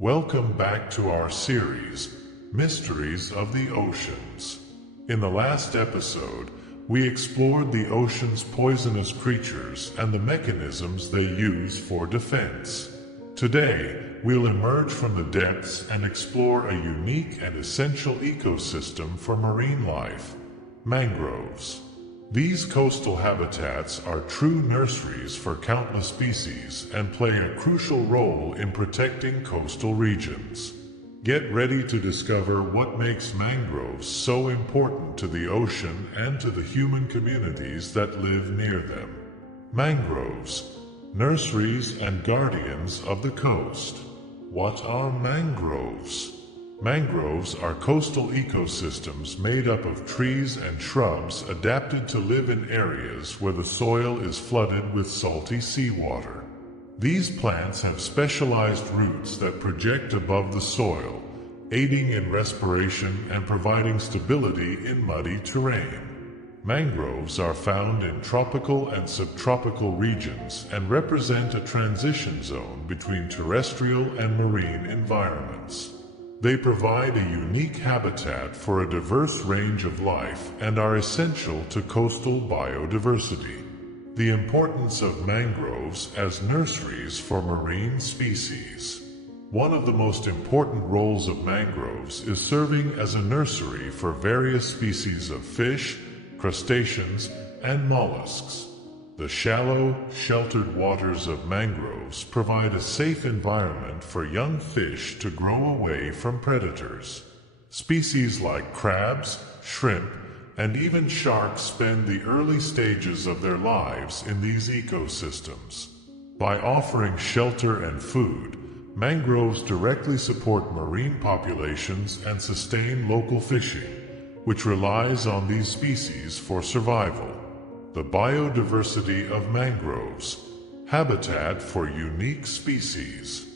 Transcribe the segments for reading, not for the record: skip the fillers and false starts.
Welcome back to our series, Mysteries of the Oceans. In the last episode, we explored the ocean's poisonous creatures and the mechanisms they use for defense. Today, we'll emerge from the depths and explore a unique and essential ecosystem for marine life, mangroves. These coastal habitats are true nurseries for countless species and play a crucial role in protecting coastal regions. Get ready to discover what makes mangroves so important to the ocean and to the human communities that live near them. Mangroves, nurseries and guardians of the coast. What are mangroves? Mangroves are coastal ecosystems made up of trees and shrubs adapted to live in areas where the soil is flooded with salty seawater. These plants have specialized roots that project above the soil, aiding in respiration and providing stability in muddy terrain. Mangroves are found in tropical and subtropical regions and represent a transition zone between terrestrial and marine environments. They provide a unique habitat for a diverse range of life and are essential to coastal biodiversity. The importance of mangroves as nurseries for marine species. One of the most important roles of mangroves is serving as a nursery for various species of fish, crustaceans, and mollusks. The shallow, sheltered waters of mangroves provide a safe environment for young fish to grow away from predators. Species like crabs, shrimp, and even sharks spend the early stages of their lives in these ecosystems. By offering shelter and food, mangroves directly support marine populations and sustain local fishing, which relies on these species for survival. The biodiversity of mangroves, habitat for unique species.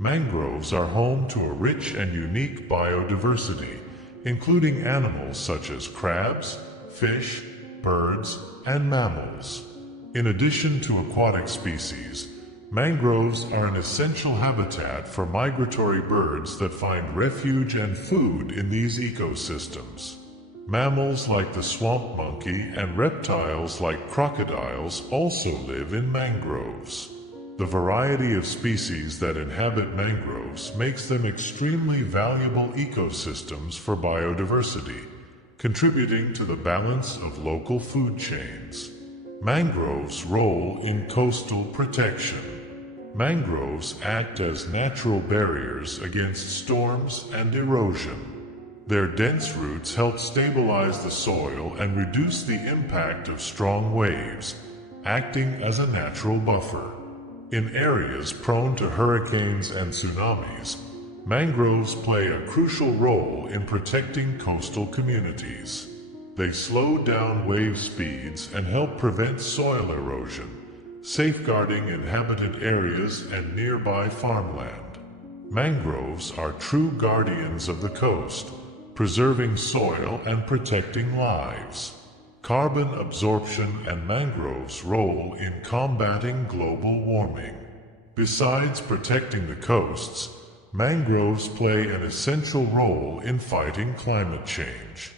Mangroves are home to a rich and unique biodiversity, including animals such as crabs, fish, birds, and mammals. In addition to aquatic species, mangroves are an essential habitat for migratory birds that find refuge and food in these ecosystems. Mammals like the swamp monkey and reptiles like crocodiles also live in mangroves. The variety of species that inhabit mangroves makes them extremely valuable ecosystems for biodiversity, contributing to the balance of local food chains. Mangroves' role in coastal protection. Mangroves act as natural barriers against storms and erosion. Their dense roots help stabilize the soil and reduce the impact of strong waves, acting as a natural buffer. In areas prone to hurricanes and tsunamis, mangroves play a crucial role in protecting coastal communities. They slow down wave speeds and help prevent soil erosion, safeguarding inhabited areas and nearby farmland. Mangroves are true guardians of the coast, preserving soil and protecting lives. Carbon absorption and mangroves' role in combating global warming. Besides protecting the coasts, mangroves play an essential role in fighting climate change.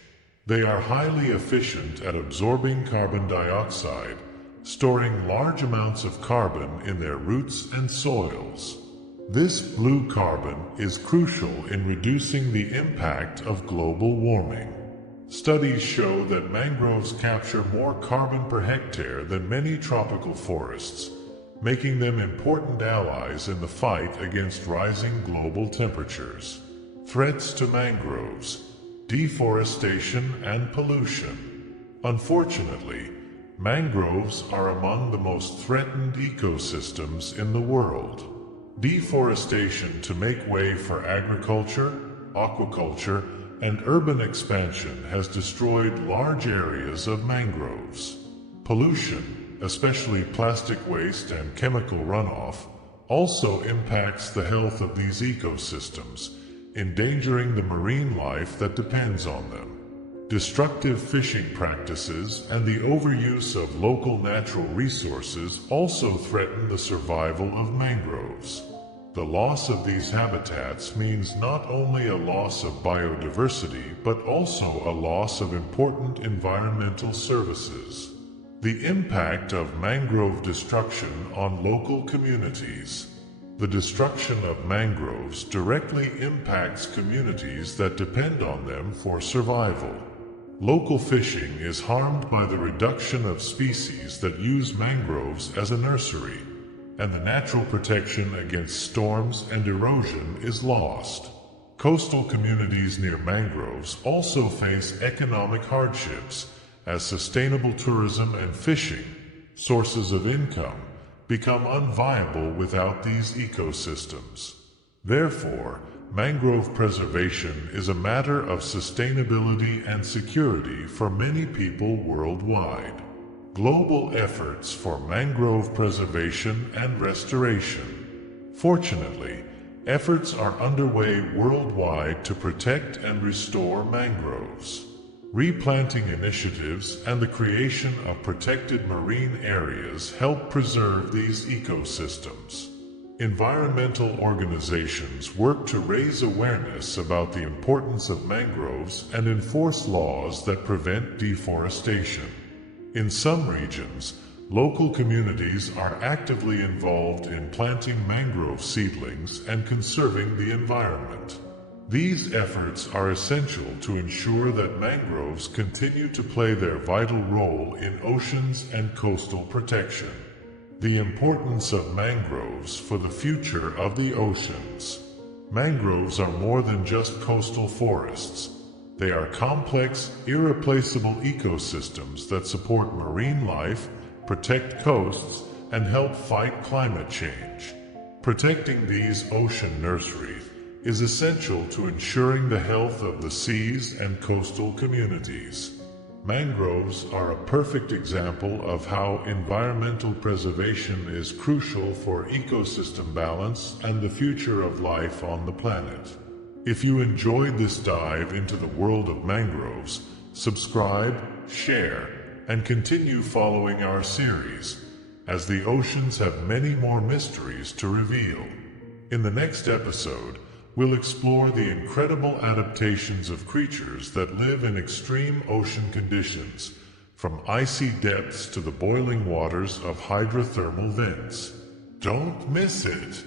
They are highly efficient at absorbing carbon dioxide, storing large amounts of carbon in their roots and soils. This blue carbon is crucial in reducing the impact of global warming. Studies show that mangroves capture more carbon per hectare than many tropical forests, making them important allies in the fight against rising global temperatures. Threats to mangroves: deforestation and pollution. Unfortunately, mangroves are among the most threatened ecosystems in the world. Deforestation to make way for agriculture, aquaculture, and urban expansion has destroyed large areas of mangroves. Pollution, especially plastic waste and chemical runoff, also impacts the health of these ecosystems, endangering the marine life that depends on them. Destructive fishing practices and the overuse of local natural resources also threaten the survival of mangroves. The loss of these habitats means not only a loss of biodiversity, but also a loss of important environmental services. The impact of mangrove destruction on local communities. The destruction of mangroves directly impacts communities that depend on them for survival. Local fishing is harmed by the reduction of species that use mangroves as a nursery, and the natural protection against storms and erosion is lost. Coastal communities near mangroves also face economic hardships as sustainable tourism and fishing, sources of income, become unviable without these ecosystems. Therefore, mangrove preservation is a matter of sustainability and security for many people worldwide. Global efforts for mangrove preservation and restoration. Fortunately, efforts are underway worldwide to protect and restore mangroves. Replanting initiatives and the creation of protected marine areas help preserve these ecosystems. Environmental organizations work to raise awareness about the importance of mangroves and enforce laws that prevent deforestation. In some regions, local communities are actively involved in planting mangrove seedlings and conserving the environment. These efforts are essential to ensure that mangroves continue to play their vital role in oceans and coastal protection. The importance of mangroves for the future of the oceans. Mangroves are more than just coastal forests. They are complex, irreplaceable ecosystems that support marine life, protect coasts, and help fight climate change. Protecting these ocean nurseries is essential to ensuring the health of the seas and coastal communities. Mangroves are a perfect example of how environmental preservation is crucial for ecosystem balance and the future of life on the planet. If you enjoyed this dive into the world of mangroves, subscribe, share, and continue following our series, as the oceans have many more mysteries to reveal. In the next episode, we'll explore the incredible adaptations of creatures that live in extreme ocean conditions, from icy depths to the boiling waters of hydrothermal vents. Don't miss it!